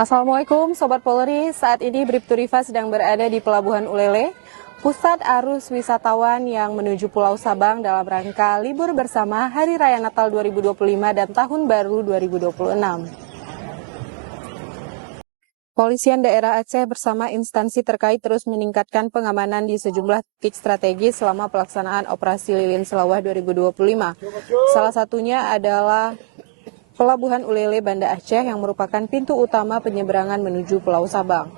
Assalamualaikum Sobat Polri, saat ini Bribtu Rifa sedang berada di Pelabuhan Ulele, pusat arus wisatawan yang menuju Pulau Sabang dalam rangka libur bersama Hari Raya Natal 2025 dan Tahun Baru 2026. Polisian Daerah Aceh bersama instansi terkait terus meningkatkan pengamanan di sejumlah titik strategis selama pelaksanaan Operasi Lilin Selawah 2025. Salah satunya adalah Pelabuhan Ulele Banda Aceh yang merupakan pintu utama penyeberangan menuju Pulau Sabang.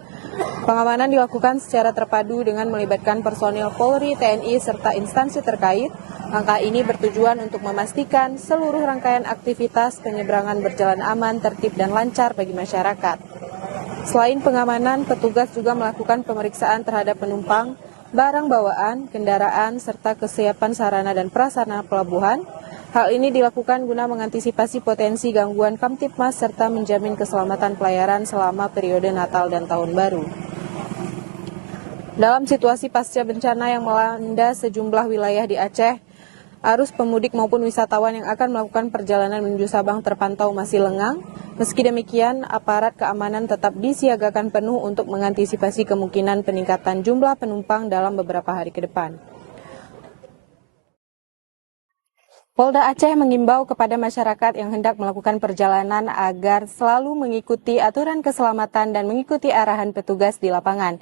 Pengamanan dilakukan secara terpadu dengan melibatkan personil Polri, TNI, serta instansi terkait. Langkah ini bertujuan untuk memastikan seluruh rangkaian aktivitas penyeberangan berjalan aman, tertib, dan lancar bagi masyarakat. Selain pengamanan, petugas juga melakukan pemeriksaan terhadap penumpang, barang bawaan, kendaraan, serta kesiapan sarana dan prasarana pelabuhan. Hal ini dilakukan guna mengantisipasi potensi gangguan Kamtibmas serta menjamin keselamatan pelayaran selama periode Natal dan Tahun Baru. Dalam situasi pasca bencana yang melanda sejumlah wilayah di Aceh, arus pemudik maupun wisatawan yang akan melakukan perjalanan menuju Sabang terpantau masih lengang. Meski demikian, aparat keamanan tetap disiagakan penuh untuk mengantisipasi kemungkinan peningkatan jumlah penumpang dalam beberapa hari ke depan. Polda Aceh mengimbau kepada masyarakat yang hendak melakukan perjalanan agar selalu mengikuti aturan keselamatan dan mengikuti arahan petugas di lapangan.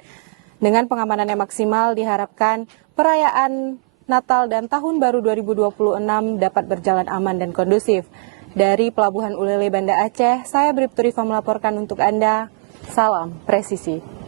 Dengan pengamanan yang maksimal, diharapkan perayaan Natal dan Tahun Baru 2026 dapat berjalan aman dan kondusif. Dari Pelabuhan Ulele Banda Aceh, saya Bribtu Rifa melaporkan untuk Anda. Salam presisi.